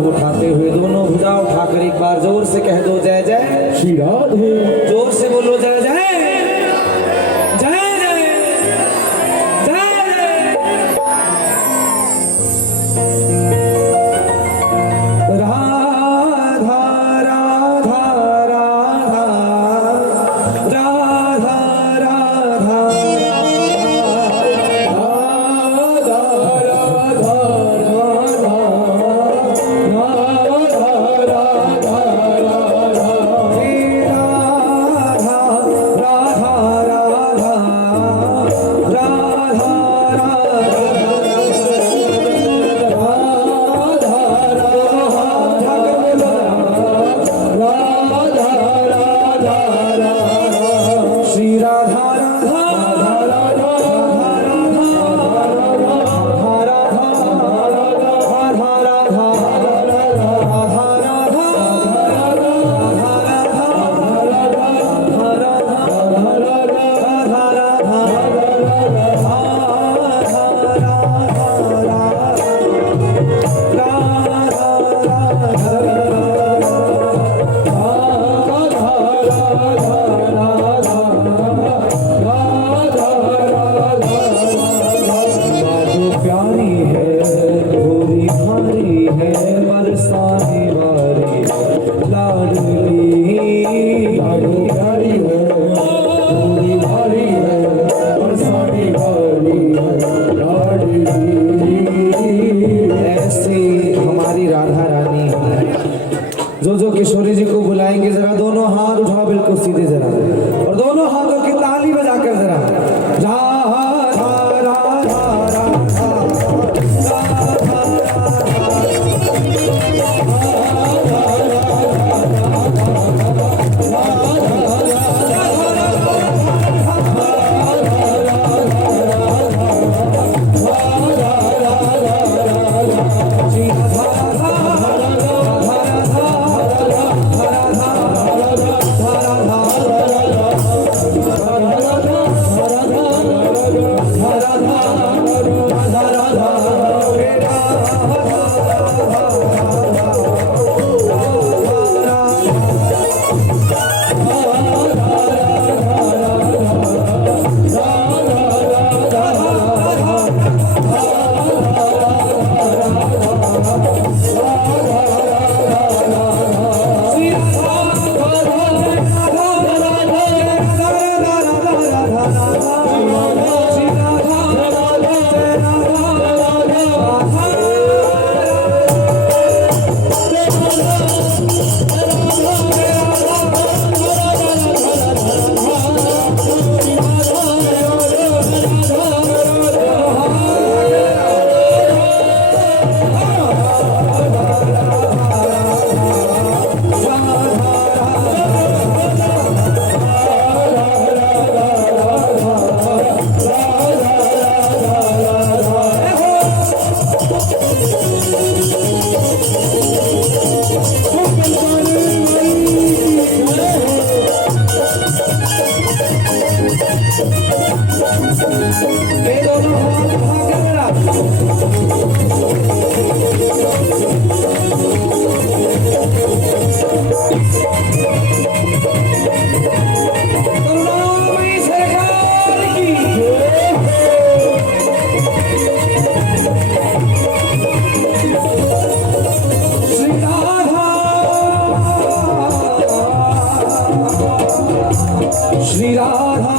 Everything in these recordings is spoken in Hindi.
बाहु उठाते हुए दोनों भुजा उठाकर एक बार जोर से कह दो जय जय श्री राधे। जोर से बोलो जय जय जय जय जय राधा राधा राधा राधा राधा जो किशोरी जी को बुलाएंगे जरा दोनों हाथ उठाओ बिल्कुल सीधे जरा और दोनों हाथों की ताली बजाकर जरा श्री राधा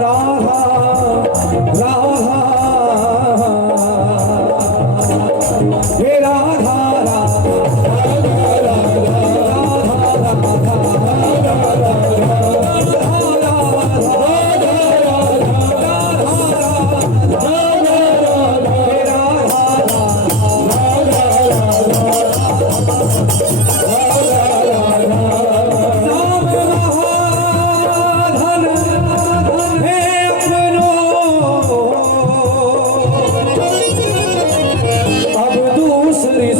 राधा राधा हे राधा अब दूसरी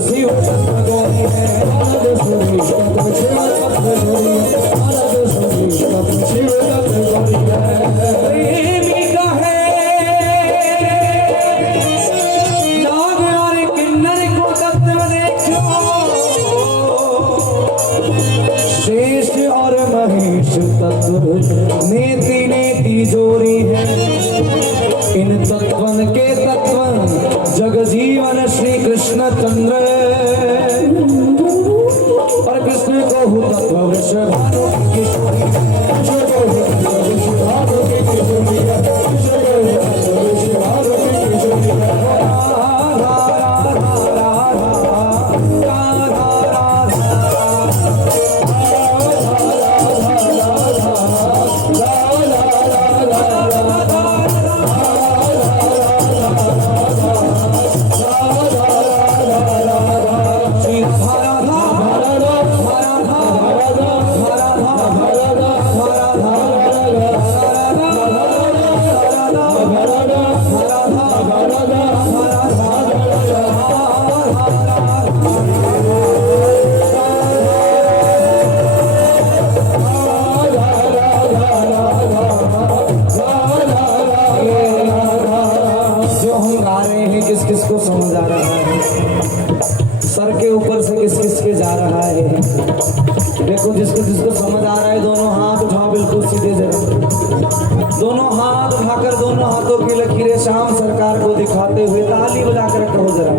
शिव तत्व गौरी है, आनंद सूरी तत्व शिव तत्व गौरी है, आनंद सूरी तत्व शिव तत्व गौरी है। प्रेमी का है नाग और किन्नर को तत्व देखो, शेष और महेश तत्व नेति नेति जोरी है। इन तत्वन के तत्व जग जीवन श्री कृष्ण चंद्र, और कृष्ण को हु तत्व वृषभानु की किशोरी, कृष्ण को हु तत्व वृषभानु की किशोरी, कृष्ण को हु तत्व वृषभानु की किशोरी। राधा राधा राधा राधा किस किस को समझ आ रहा है, सर के ऊपर से किस किस के जा रहा है। देखो जिसको जिसको समझ आ रहा है दोनों हाथ उठाओ बिल्कुल सीधे जरा, दोनों हाथ उठाकर दोनों हाथों की लकीरें श्याम सरकार को दिखाते हुए ताली बजाकर कहो जरा।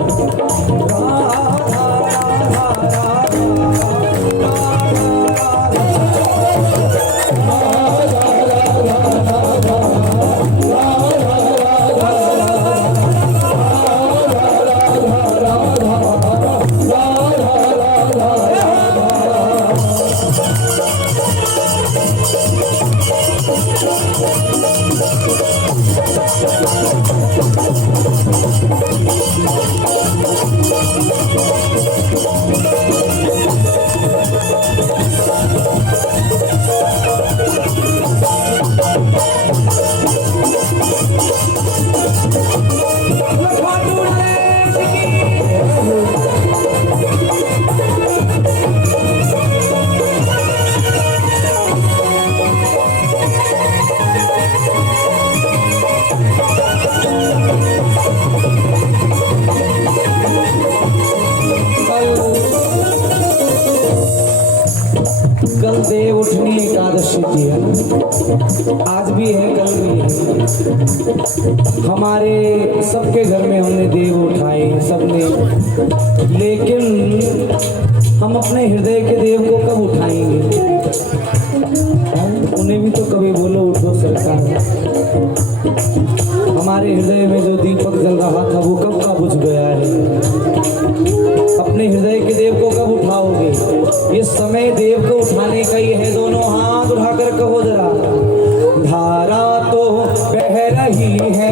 कल देव उठनी एकादशी थी है ना, आज भी है कल भी है। हमारे सबके घर में हमने देव उठाए सबने, लेकिन हम अपने हृदय के देव को कब उठाएंगे? उन्हें भी तो कभी बोलो उठो सरकार। हमारे हृदय में जो दीपक जल रहा था वो कब का बुझ गया है। अपने हृदय के देव को कब उठाओगे? ये समय देव को उठाने का ही है। दोनों हाथ उठाकर कहो जरा, धारा तो बह रही है,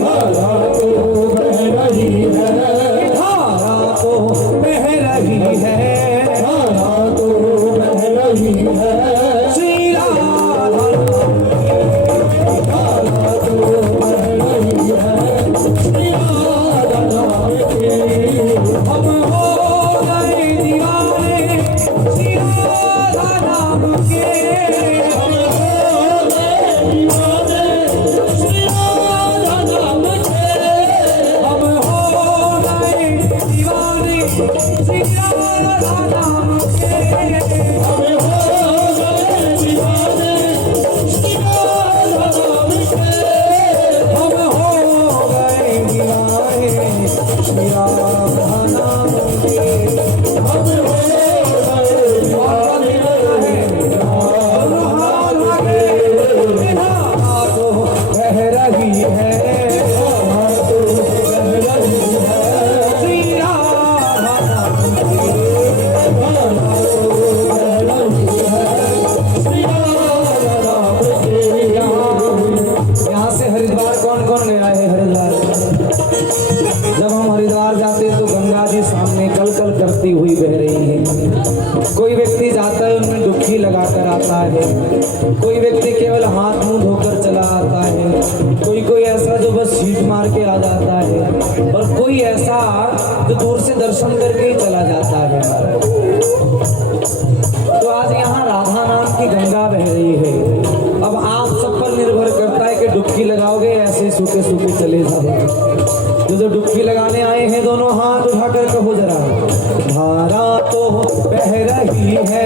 धारा तो बह रही है, धारा तो बह रही है, धारा तो बह रही है, श्री राधा धारा तो बह रही है, श्री राधा हम हो गए दीवाने श्री राधा नाम के, हम हो गए दीवाने श्री राधा नाम के, हम हो गए दीवाने श्री राधा नाम के, हम हो गए दीवाने श्री राधा नाम के, हम हो गए दीवाने श्री राधा नाम के, हम हो गए दीवाने बह रही है, तो बह रही है, श्री राधा नाम के, बह रही है, श्री राधा नाम के। यहाँ से हरिद्वार कौन कौन गया है? हरिद्वार जब हम हरिद्वार जाते हैं तो गंगा जी सामने कल कल करती हुई बह रही है। कोई व्यक्ति जाता है उनमें डुबकी लगाकर आता है, कोई व्यक्ति केवल हाथ मुंह धोकर चला आता है, कोई कोई ऐसा जो बस सीट मार के आ जाता है, और कोई ऐसा भक्त दूर से दर्शन करके ही चला जाता है महाराज। तो आज यहाँ राधा नाम की गंगा बह रही है। अब आप सब पर निर्भर करता है कि डुबकी लगाओगे ऐसे सूखे सूखे चले जाओगे। जो डुबकी लगाने आए हैं दोनों हाथ उठाकर कहो जरा, धारा तो बह रही है,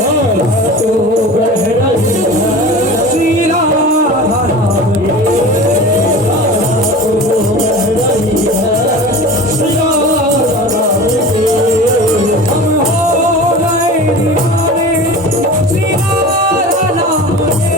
धारा तो बह रही है, श्री राधा नाम के, धारा तो बह रही है, श्री राधा नाम के, हम हो गए दीवाने श्री राधा नाम के,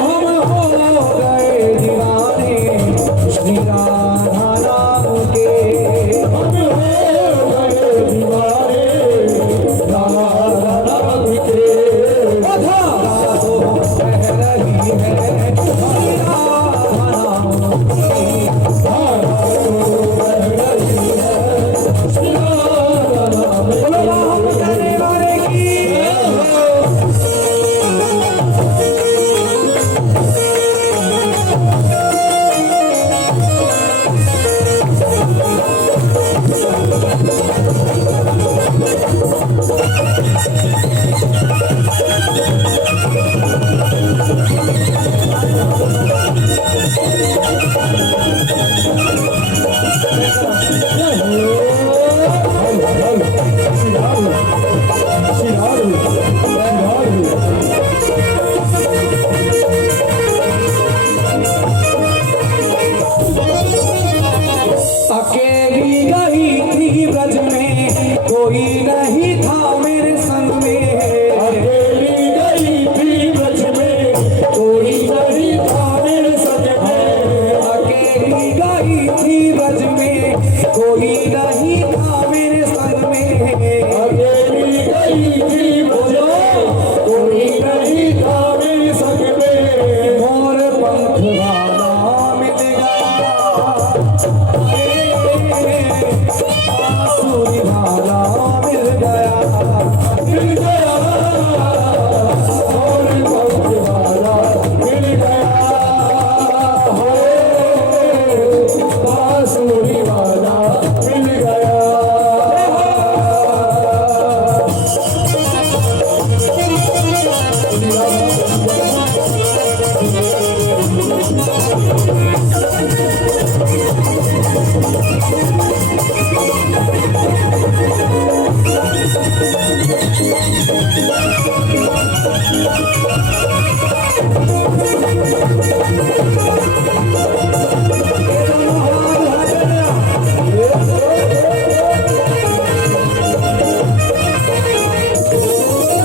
हम हो गए दीवाने, कौन कौन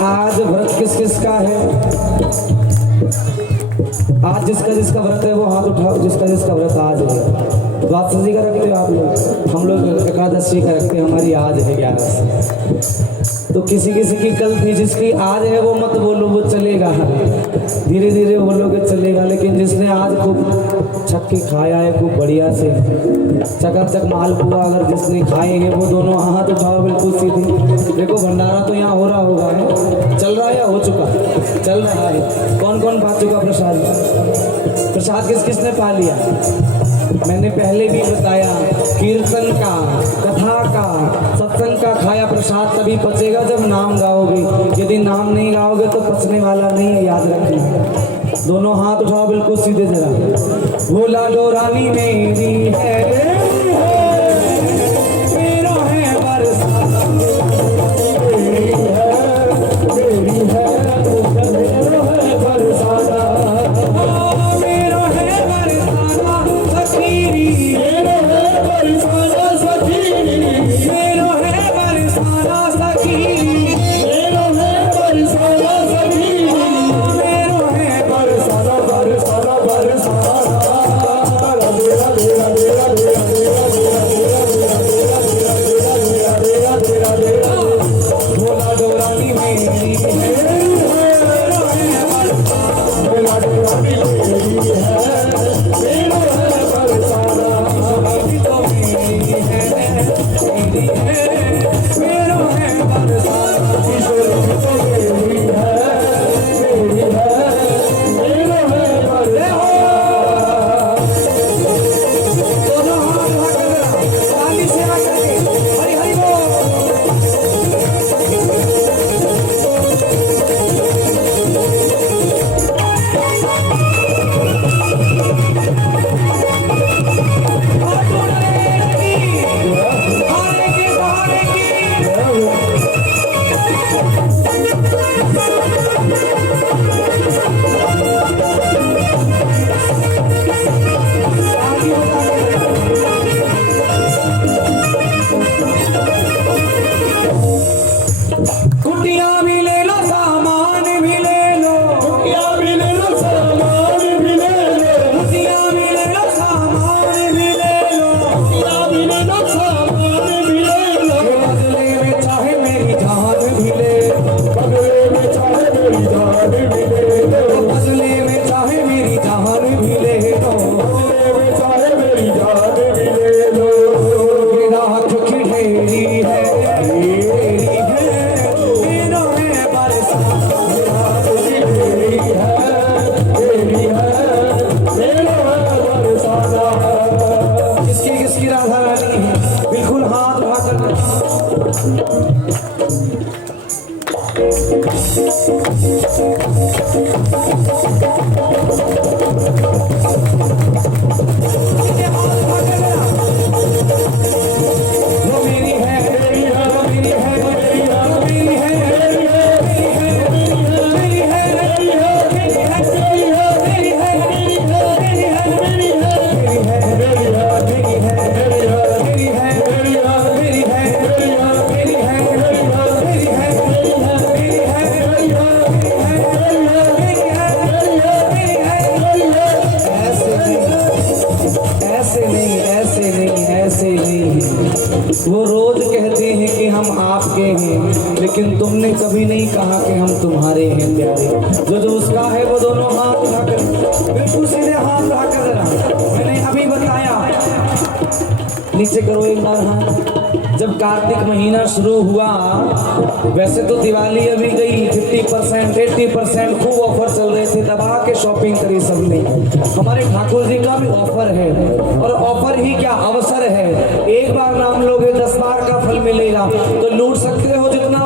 आज व्रत किस किस का है? आज जिसका जिसका व्रत है वो हाथ उठाओ, जिसका जिसका व्रत आज है। द्वादशी का रखते हो आप लोग, हम लोग एकादशी का रखते हैं, हमारी आज है 11 से। तो किसी किसी की कल थी, जिसकी आज है वो मत बोलो, वो चलेगा, धीरे धीरे बोलोगे चलेगा। लेकिन जिसने आज खूब छक्के खाया है खूब बढ़िया से चकाचक मालपुआ अगर जिसने खाए हैं वो दोनों हाथ उठाओ बिल्कुल सीधे। देखो भंडारा तो यहाँ हो रहा होगा, है चल रहा है या हो चुका? चल रहा है। कौन कौन पा चुका प्रसाद? प्रसाद किस किसने पा लिया? मैंने पहले भी बताया, कीर्तन का, कथा का, सत्संग का खाया प्रसाद तभी पचेगा जब नाम गाओगे। यदि नाम नहीं गाओगे तो पचने वाला नहीं है, याद रखना। दोनों हाथ उठाओ बिल्कुल सीधे जरा। भोला दो रानी मेरी है, मेरा है बरसाता, मेरी है बरसाता, मेरा है बरसाता सखीरी, मेरा है बरसाता सखीरी, मेरा है बरसाता सखीरी, मेरा है बरसाता सखीरी, मेरा है बरसाता बरसाता बरसाता। वो रोज कहते हैं कि हम आपके हैं, लेकिन तुमने कभी नहीं कहा कि हम तुम्हारे हैं प्यारे। जो उसका है वो दोनों हाथ उठाकर, बिल्कुल सीधे हाथ उठाकर जरा, मैंने अभी बताया, नीचे करो एक बार हाथ। जब कार्तिक महीना शुरू हुआ, वैसे तो दिवाली अभी गई, 50% 80% खूब ऑफर चल रहे थे, दबा के शॉपिंग करी सबने। हमारे ठाकुर जी का भी ऑफर है, और ऑफर ही क्या, अवसर है। एक बार नाम लोगे 10 बार का फल मिलेगा, तो लूट सकते हो जितना